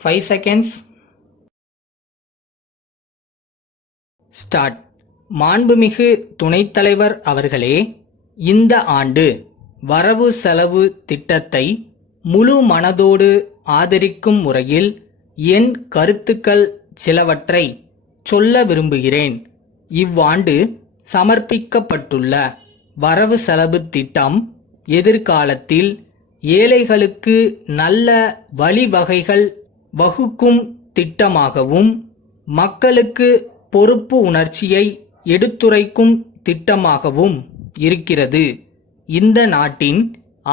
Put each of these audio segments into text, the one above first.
5 seconds. Start. மாண்புமிகு துணைத் தலைவர் அவர்களே, இந்த ஆண்டு வரவு செலவு திட்டத்தை முழு மனதோடு ஆதரிக்கும் முறையில் என் கருத்துக்கள் சிலவற்றை சொல்ல விரும்புகிறேன். இவ்வாண்டு சமர்ப்பிக்கப்பட்டுள்ள வரவு செலவு திட்டம் எதிர்காலத்தில் ஏழைகளுக்கு நல்ல வழிவகைகள் வகுக்கும் திட்டமாகவும் மக்களுக்கு பொறுப்பு உணர்ச்சியை எடுத்துரைக்கும் திட்டமாகவும் இருக்கிறது. இந்த நாட்டின்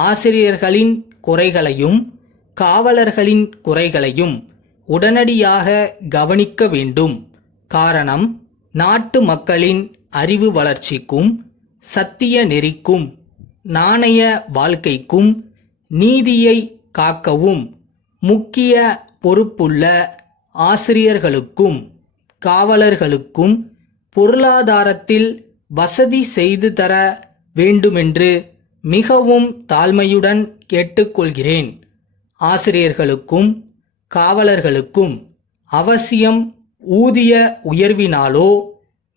ஆசிரியர்களின் குறைகளையும் காவலர்களின் குறைகளையும் உடனடியாக கவனிக்க வேண்டும். காரணம், நாட்டு மக்களின் அறிவு வளர்ச்சிக்கும் சத்திய நெறிக்கும் நாணய வாழ்க்கைக்கும் நீதியை காக்கவும் முக்கிய பொறுப்புள்ள ஆசிரியர்களுக்கும் காவலர்களுக்கும் பொருளாதாரத்தில் வசதி செய்து தர வேண்டுமென்று மிகவும் தாழ்மையுடன் கேட்டுக்கொள்கிறேன். ஆசிரியர்களுக்கும் காவலர்களுக்கும் அவசியம் ஊதிய உயர்வினாலோ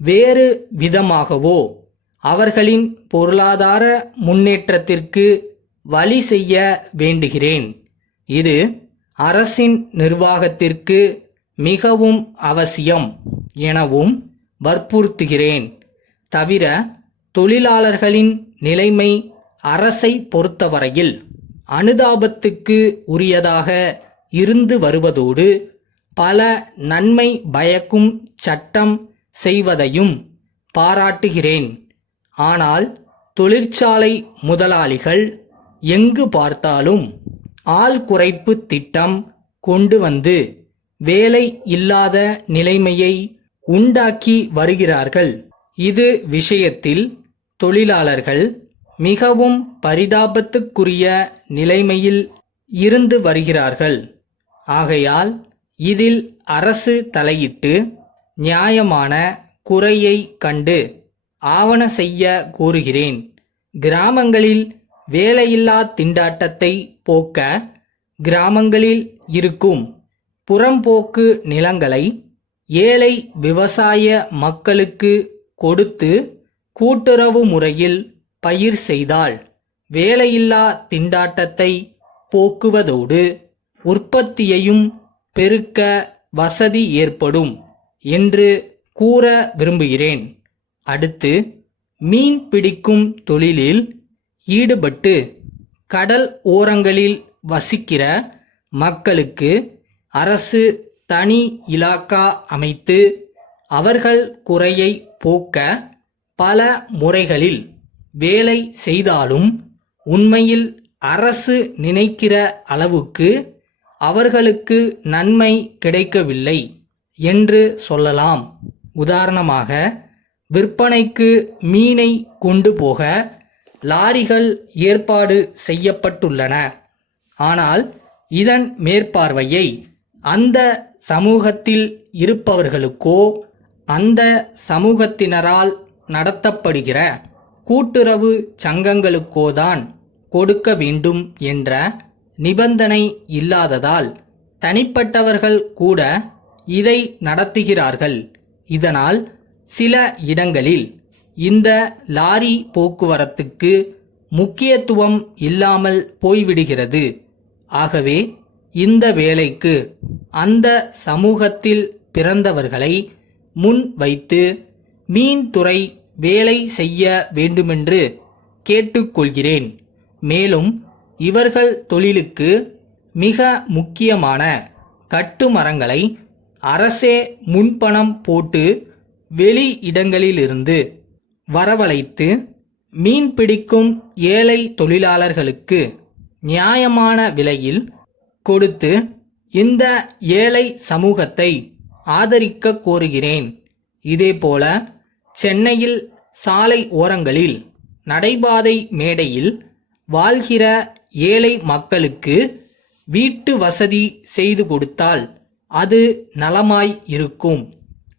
வேறு விதமாகவோ அவர்களின் பொருளாதார முன்னேற்றத்திற்கு வழி செய்ய வேண்டுகிறேன். இது அரசின் நிர்வாகத்திற்கு மிகவும் அவசியம் எனவும் வற்புறுத்துகிறேன். தவிர தொழிலாளர்களின் நிலைமை அரசை பொறுத்தவரையில் அனுதாபத்துக்கு உரியதாக இருந்து வருவதோடு பல நன்மை பயக்கும் சட்டம் செய்வதையும் பாராட்டுகிறேன். ஆனால் தொழிற்சாலை முதலாளிகள் எங்கு பார்த்தாலும் ஆள் குறைப்பு திட்டம் கொண்டு வந்து வேலை இல்லாத நிலைமையை உண்டாக்கி வருகிறார்கள். இது விஷயத்தில் தொழிலாளர்கள் மிகவும் பரிதாபத்துக்குரிய நிலைமையில் இருந்து வருகிறார்கள். ஆகையால் இதில் அரசு தலையிட்டு நியாயமான குறையை கண்டு ஆவண செய்ய கோருகிறேன். கிராமங்களில் வேலையில்லா திண்டாட்டத்தை போக்க கிராமங்களில் இருக்கும் புறம்போக்கு நிலங்களை ஏழை விவசாய மக்களுக்கு கொடுத்து கூட்டுறவு முறையில் பயிர் செய்தால் வேலையில்லா திண்டாட்டத்தை போக்குவதோடு உற்பத்தியையும் பெருக்க வசதி ஏற்படும் என்று கூற விரும்புகிறேன். அடுத்து, மீன் பிடிக்கும் தொழிலில் ஈடுபட்டு கடல் ஓரங்களில் வசிக்கிற மக்களுக்கு அரசு தனி இலாக்கா அமைத்து அவர்கள் குறையை போக்க பல முறைகளில் வேலை செய்தாலும் உண்மையில் அரசு நினைக்கிற அளவுக்கு அவர்களுக்கு நன்மை கிடைக்கவில்லை என்று சொல்லலாம். உதாரணமாக, விற்பனைக்கு மீனை கொண்டு போக லாரிகள் ஏற்பாடு செய்யப்பட்டுள்ளன. ஆனால் இதன் மேற்பார்வையை அந்த சமூகத்தில் இருப்பவர்களுக்கோ அந்த சமூகத்தினரால் நடத்தப்படுகிற கூட்டுறவு சங்கங்களுக்கோதான் கொடுக்க வேண்டும் என்ற நிபந்தனை இல்லாததால் தனிப்பட்டவர்கள் கூட இதை நடத்துகிறார்கள். இதனால் சில இடங்களில் இந்த லாரி போக்குவரத்துக்கு முக்கியத்துவம் இல்லாமல் போய்விடுகிறது. ஆகவே இந்த வேலைக்கு அந்த சமூகத்தில் பிறந்தவர்களை முன் வைத்து மீன்துறை வேலை செய்ய வேண்டுமென்று கேட்டுக்கொள்கிறேன். மேலும் இவர்கள் தொழிலுக்கு மிக முக்கியமான கட்டுமரங்களை அரசே முன்பணம் போட்டு வெளி இடங்களிலிருந்து வரவழைத்து மீன் பிடிக்கும் ஏழை தொழிலாளர்களுக்கு நியாயமான விலையில் கொடுத்து இந்த ஏழை சமூகத்தை ஆதரிக்க கோருகிறேன். இதேபோல சென்னையில் சாலை ஓரங்களில் நடைபாதை மேடையில் வாழ்கிற ஏழை மக்களுக்கு வீட்டு வசதி செய்து கொடுத்தால் அது நலமாய் இருக்கும்.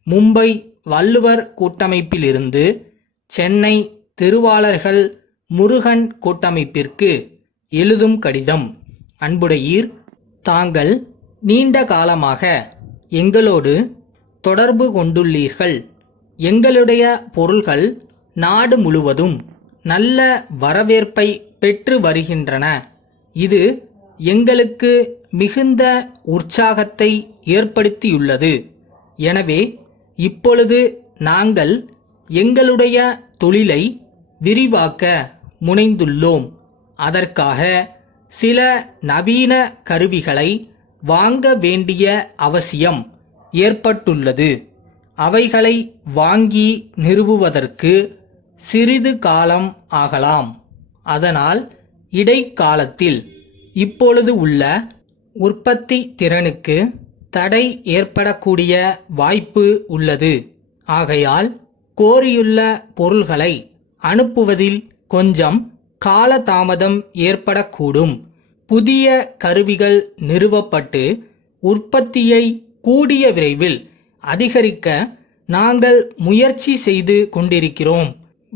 மும்பை வள்ளுவர் கூட்டமைப்பிலிருந்து சென்னை திருவாளர்கள் முருகன் கூட்டமைப்பிற்கு எழுதும் கடிதம். அன்புடையீர், தாங்கள் நீண்ட காலமாக எங்களோடு தொடர்பு கொண்டுள்ளீர்கள். எங்களுடைய பொருள்கள் நாடு முழுவதும் நல்ல வரவேற்பை பெற்று வருகின்றன. இது எங்களுக்கு மிகுந்த உற்சாகத்தை ஏற்படுத்தியுள்ளது. எனவே இப்பொழுது நாங்கள் எங்களுடைய தொழிலை விரிவாக்க முனைந்துள்ளோம். அதற்காக சில நவீன கருவிகளை வாங்க வேண்டிய அவசியம் ஏற்பட்டுள்ளது. அவைகளை வாங்கி நிறுவுவதற்கு சிறிது காலம் ஆகலாம். அதனால் இடைக்காலத்தில் இப்பொழுது உள்ள உற்பத்தி திறனுக்கு தடை ஏற்படக்கூடிய வாய்ப்பு உள்ளது. ஆகையால் கோரியுள்ள பொருள்களை அனுப்புவதில் கொஞ்சம் காலதாமதம் ஏற்படக்கூடும். புதிய கருவிகள் நிறுவப்பட்டு உற்பத்தியை கூடிய விரைவில் அதிகரிக்க நாங்கள் முயற்சி செய்து கொண்டிருக்கிறோம்.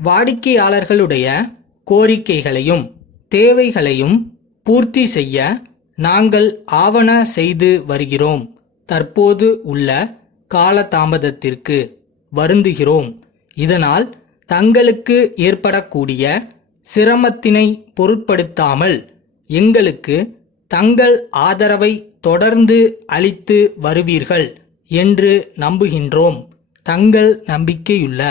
வாடிக்கையாளர்களுடைய கோரிக்கைகளையும் தேவைகளையும் பூர்த்தி செய்ய நாங்கள் ஆவண செய்து வருகிறோம். தற்போது உள்ள காலதாமதத்திற்கு வருந்துகிறோம். இதனால் தங்களுக்கு ஏற்படக்கூடிய சிரமத்தினை பொருட்படுத்தாமல் எங்களுக்கு தங்கள் ஆதரவை தொடர்ந்து அளித்து வருவீர்கள் என்று நம்புகின்றோம். தங்கள் நம்பிக்கையுள்ள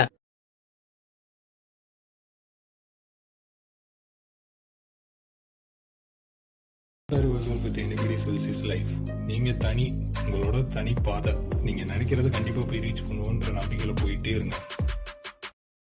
நீங்க தனி, உங்களோட தனி பாதை. நீங்க நினைக்கிறத கண்டிப்பா போய் ரீச் பண்ணுவோன்ற நம்பிக்கையில போயிட்டே இருங்க.